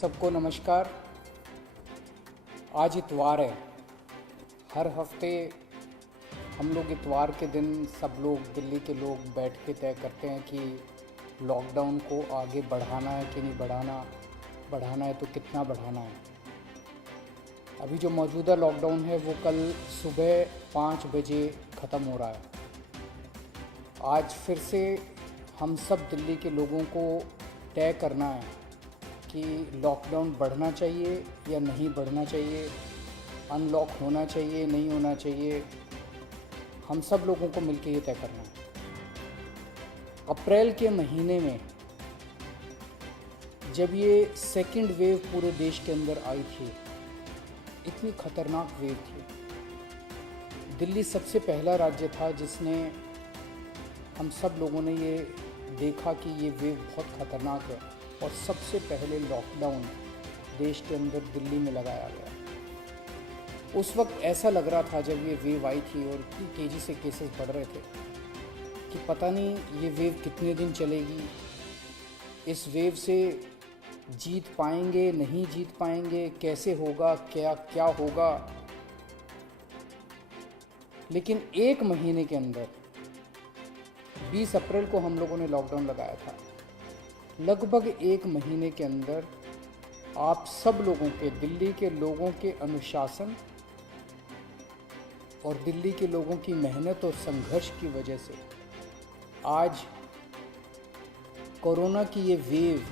सबको नमस्कार। आज इतवार है। हर हफ्ते हम लोग इतवार के दिन सब लोग दिल्ली के लोग बैठ के तय करते हैं कि लॉकडाउन को आगे बढ़ाना है कि नहीं बढ़ाना है तो कितना बढ़ाना है। अभी जो मौजूदा लॉकडाउन है वो कल सुबह 5 बजे ख़त्म हो रहा है। आज फिर से हम सब दिल्ली के लोगों को तय करना है कि लॉकडाउन बढ़ना चाहिए या नहीं बढ़ना चाहिए, अनलॉक होना चाहिए नहीं होना चाहिए। हम सब लोगों को मिलकर ये तय करना है। अप्रैल के महीने में जब ये सेकंड वेव पूरे देश के अंदर आई थी, इतनी खतरनाक वेव थी। दिल्ली सबसे पहला राज्य था जिसने, हम सब लोगों ने ये देखा कि ये वेव बहुत ख़तरनाक है और सबसे पहले लॉकडाउन देश के अंदर दिल्ली में लगाया गया। उस वक्त ऐसा लग रहा था जब ये वेव आई थी और इतनी तेज़ी से केसेस बढ़ रहे थे कि पता नहीं ये वेव कितने दिन चलेगी, इस वेव से जीत पाएंगे नहीं जीत पाएंगे, कैसे होगा, क्या क्या होगा। लेकिन एक महीने के अंदर 20 अप्रैल को हम लोगों ने लॉकडाउन लगाया था। लगभग एक महीने के अंदर आप सब लोगों के, दिल्ली के लोगों के अनुशासन और दिल्ली के लोगों की मेहनत और संघर्ष की वजह से आज कोरोना की ये वेव,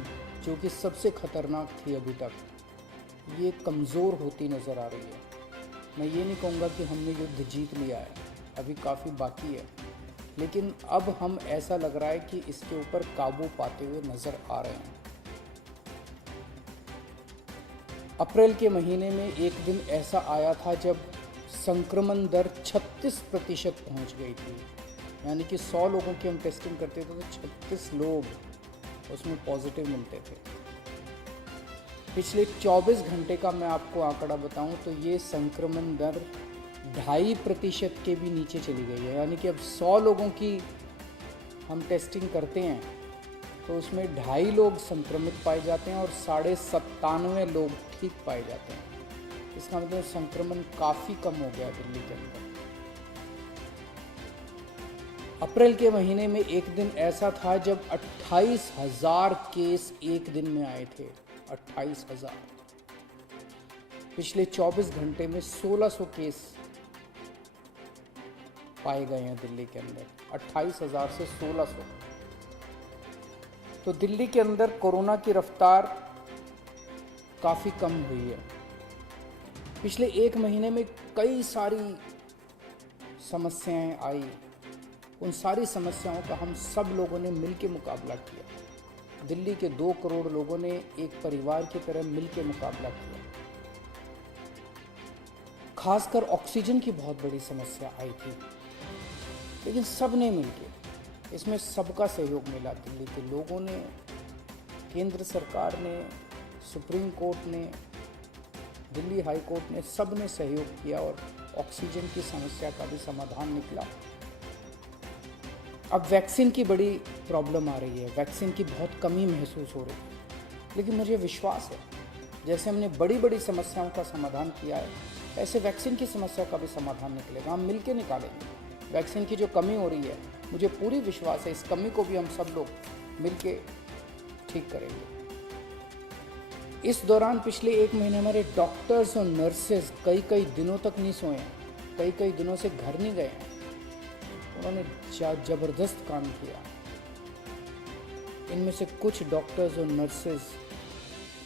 जो कि सबसे खतरनाक थी अभी तक, ये कमज़ोर होती नज़र आ रही है। मैं ये नहीं कहूँगा कि हमने युद्ध जीत लिया है, अभी काफ़ी बाकी है, लेकिन अब हम ऐसा लग रहा है कि इसके ऊपर काबू पाते हुए नज़र आ रहे हैं। अप्रैल के महीने में एक दिन ऐसा आया था जब संक्रमण दर 36% पहुंच गई थी। यानी कि 100 लोगों की हम टेस्टिंग करते थे तो 36 लोग उसमें पॉजिटिव मिलते थे। पिछले 24 घंटे का मैं आपको आंकड़ा बताऊं तो ये संक्रमण दर 2.5% के भी नीचे चली गई है। यानी कि अब 100 लोगों की हम टेस्टिंग करते हैं तो उसमें 2.5 लोग संक्रमित पाए जाते हैं और 97.5 लोग ठीक पाए जाते हैं। इसका मतलब संक्रमण काफ़ी कम हो गया दिल्ली के अंदर। अप्रैल के महीने में एक दिन ऐसा था जब 28,000 केस एक दिन में आए थे। 28,000। पिछले 24 घंटे में 1600 केस पाए गए हैं दिल्ली के अंदर। 28,000 से 1600। तो दिल्ली के अंदर कोरोना की रफ्तार काफ़ी कम हुई है। पिछले एक महीने में कई सारी समस्याएं आई। उन सारी समस्याओं का हम सब लोगों ने मिलकर मुकाबला किया। दिल्ली के 2 करोड़ लोगों ने एक परिवार की तरह मिलकर मुकाबला किया। खासकर ऑक्सीजन की बहुत बड़ी समस्या आई थी, लेकिन सब ने मिलकर, इसमें सबका सहयोग मिला। दिल्ली के लोगों ने, केंद्र सरकार ने, सुप्रीम कोर्ट ने, दिल्ली हाई कोर्ट ने, सब ने सहयोग किया और ऑक्सीजन की समस्या का भी समाधान निकला। अब वैक्सीन की बड़ी प्रॉब्लम आ रही है, वैक्सीन की बहुत कमी महसूस हो रही है, लेकिन मुझे विश्वास है जैसे हमने बड़ी बड़ी समस्याओं का समाधान किया है, ऐसे वैक्सीन की समस्या का भी समाधान निकलेगा। हम मिलकर निकालेंगे। वैक्सीन की जो कमी हो रही है, मुझे पूरी विश्वास है इस कमी को भी हम सब लोग मिलके ठीक करेंगे। इस दौरान पिछले एक महीने हमारे डॉक्टर्स और नर्सेज कई दिनों तक नहीं सोए हैं, कई दिनों से घर नहीं गए हैं। उन्होंने ज़बरदस्त काम किया। इनमें से कुछ डॉक्टर्स और नर्सेज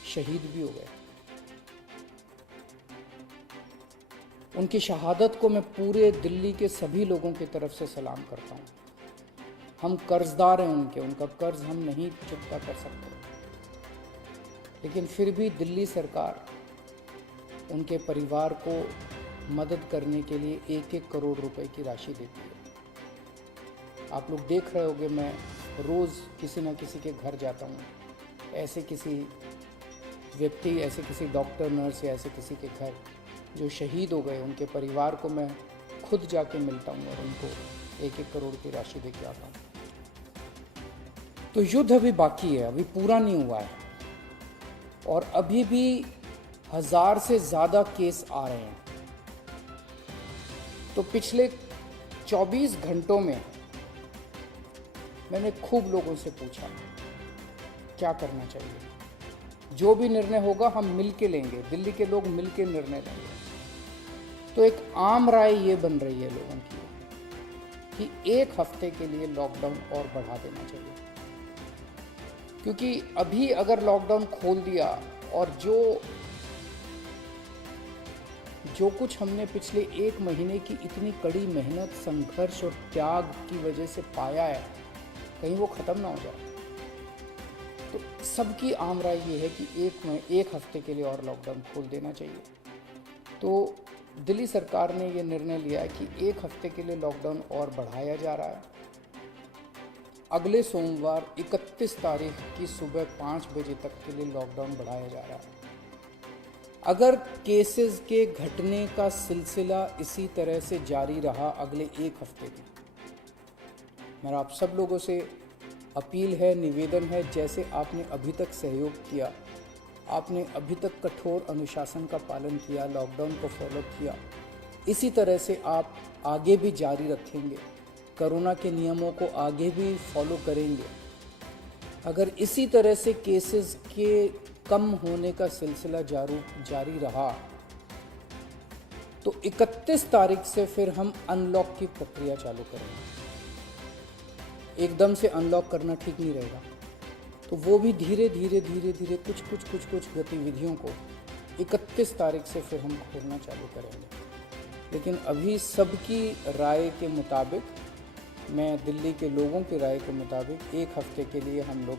शहीद भी हो गए। उनकी शहादत को मैं पूरे दिल्ली के सभी लोगों की तरफ से सलाम करता हूँ। हम कर्जदार हैं उनके, उनका कर्ज हम नहीं चुकता कर सकते, लेकिन फिर भी दिल्ली सरकार उनके परिवार को मदद करने के लिए 1-1 करोड़ रुपए की राशि देती है। आप लोग देख रहे होंगे, मैं रोज़ किसी न किसी के घर जाता हूँ। ऐसे किसी व्यक्ति, ऐसे किसी डॉक्टर, नर्स या ऐसे किसी के घर जो शहीद हो गए, उनके परिवार को मैं खुद जाके मिलता हूँ और उनको 1-1 करोड़ की राशि दे के आता हूँ। तो युद्ध अभी बाकी है, अभी पूरा नहीं हुआ है। और अभी भी 1000 से ज़्यादा केस आ रहे हैं। तो पिछले 24 घंटों में मैंने खूब लोगों से पूछा क्या करना चाहिए। जो भी निर्णय होगा हम मिल के लेंगे, दिल्ली के लोग मिल के निर्णय लेंगे। तो एक आम राय ये बन रही है लोगों की कि 1 हफ्ते के लिए लॉकडाउन और बढ़ा देना चाहिए, क्योंकि अभी अगर लॉकडाउन खोल दिया और जो कुछ हमने पिछले 1 महीने की इतनी कड़ी मेहनत, संघर्ष और त्याग की वजह से पाया है, कहीं वो ख़त्म ना हो जाए। तो सबकी आम राय ये है कि 1 हफ्ते के लिए और लॉकडाउन खोल देना चाहिए। तो दिल्ली सरकार ने ये निर्णय लिया है कि 1 हफ्ते के लिए लॉकडाउन और बढ़ाया जा रहा है। अगले सोमवार 31 तारीख की सुबह 5 बजे तक के लिए लॉकडाउन बढ़ाया जा रहा है। अगर केसेस के घटने का सिलसिला इसी तरह से जारी रहा अगले 1 हफ्ते की, मेरा आप सब लोगों से अपील है, निवेदन है, जैसे आपने अभी तक सहयोग किया, आपने अभी तक कठोर अनुशासन का पालन किया, लॉकडाउन को फॉलो किया, इसी तरह से आप आगे भी जारी रखेंगे, कोरोना के नियमों को आगे भी फॉलो करेंगे। अगर इसी तरह से केसेस के कम होने का सिलसिला जारी रहा तो 31 तारीख से फिर हम अनलॉक की प्रक्रिया चालू करेंगे। एकदम से अनलॉक करना ठीक नहीं रहेगा, तो वो भी धीरे धीरे कुछ गतिविधियों को 31 तारीख से फिर हम खोलना चालू करेंगे। लेकिन अभी सबकी राय के मुताबिक, मैं दिल्ली के लोगों की राय के मुताबिक 1 हफ्ते के लिए हम लोग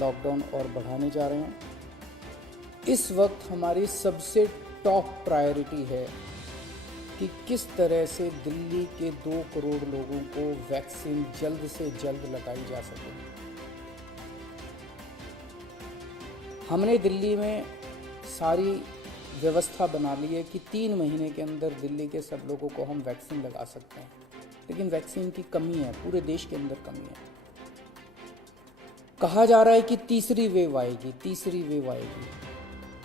लॉकडाउन और बढ़ाने जा रहे हैं। इस वक्त हमारी सबसे टॉप प्रायोरिटी है कि किस तरह से दिल्ली के 2 करोड़ लोगों को वैक्सीन जल्द से जल्द लगाई जा सके। हमने दिल्ली में सारी व्यवस्था बना ली है कि 3 महीने के अंदर दिल्ली के सब लोगों को हम वैक्सीन लगा सकते हैं, लेकिन वैक्सीन की कमी है, पूरे देश के अंदर कमी है। कहा जा रहा है कि तीसरी वेव आएगी।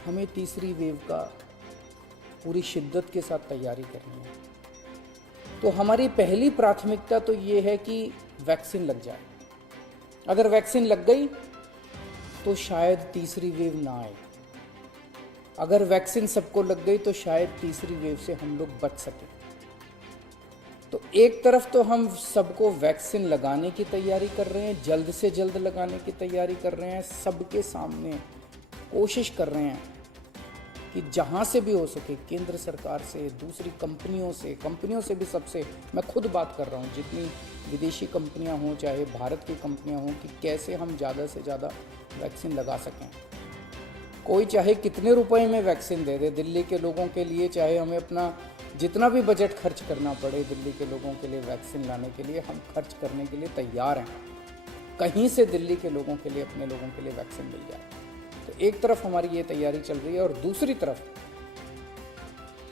हमें तीसरी वेव का पूरी शिद्दत के साथ तैयारी करनी है। तो हमारी पहली प्राथमिकता तो ये है कि वैक्सीन लग जाए। अगर वैक्सीन लग गई तो शायद तीसरी वेव ना आए। अगर वैक्सीन सबको लग गई तो शायद तीसरी वेव से हम लोग बच सकें। तो एक तरफ तो हम सबको वैक्सीन लगाने की तैयारी कर रहे हैं, जल्द से जल्द लगाने की तैयारी कर रहे हैं, सबके सामने कोशिश कर रहे हैं कि जहाँ से भी हो सके, केंद्र सरकार से, दूसरी कंपनियों से भी, सबसे मैं खुद बात कर रहा हूँ, जितनी विदेशी कंपनियाँ हों चाहे भारत की कंपनियाँ हों, कि कैसे हम ज़्यादा से ज़्यादा वैक्सीन लगा सकें। कोई चाहे कितने रुपए में वैक्सीन दे दे दिल्ली के लोगों के लिए, चाहे हमें अपना जितना भी बजट खर्च करना पड़े दिल्ली के लोगों के लिए वैक्सीन लाने के लिए, हम खर्च करने के लिए तैयार हैं। कहीं से दिल्ली के लोगों के लिए, अपने लोगों के लिए वैक्सीन मिल जाए। तो एक तरफ हमारी ये तैयारी चल रही है और दूसरी तरफ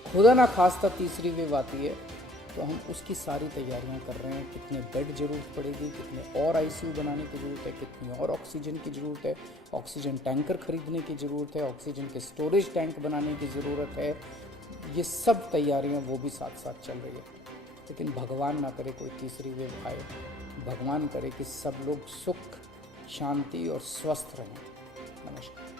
खुदा ना खास्ता तीसरी वेव आती है तो हम उसकी सारी तैयारियां कर रहे हैं। कितने बेड ज़रूरत पड़ेगी, कितने और आईसीयू बनाने की ज़रूरत है, कितनी और ऑक्सीजन की ज़रूरत है, ऑक्सीजन टैंकर खरीदने की ज़रूरत है, ऑक्सीजन के स्टोरेज टैंक बनाने की ज़रूरत है। ये सब तैयारियां वो भी साथ साथ चल रही है। लेकिन भगवान ना करे कोई तीसरी वेव आए, भगवान करे कि सब लोग सुख, शांति और स्वस्थ रहें। नमस्कार।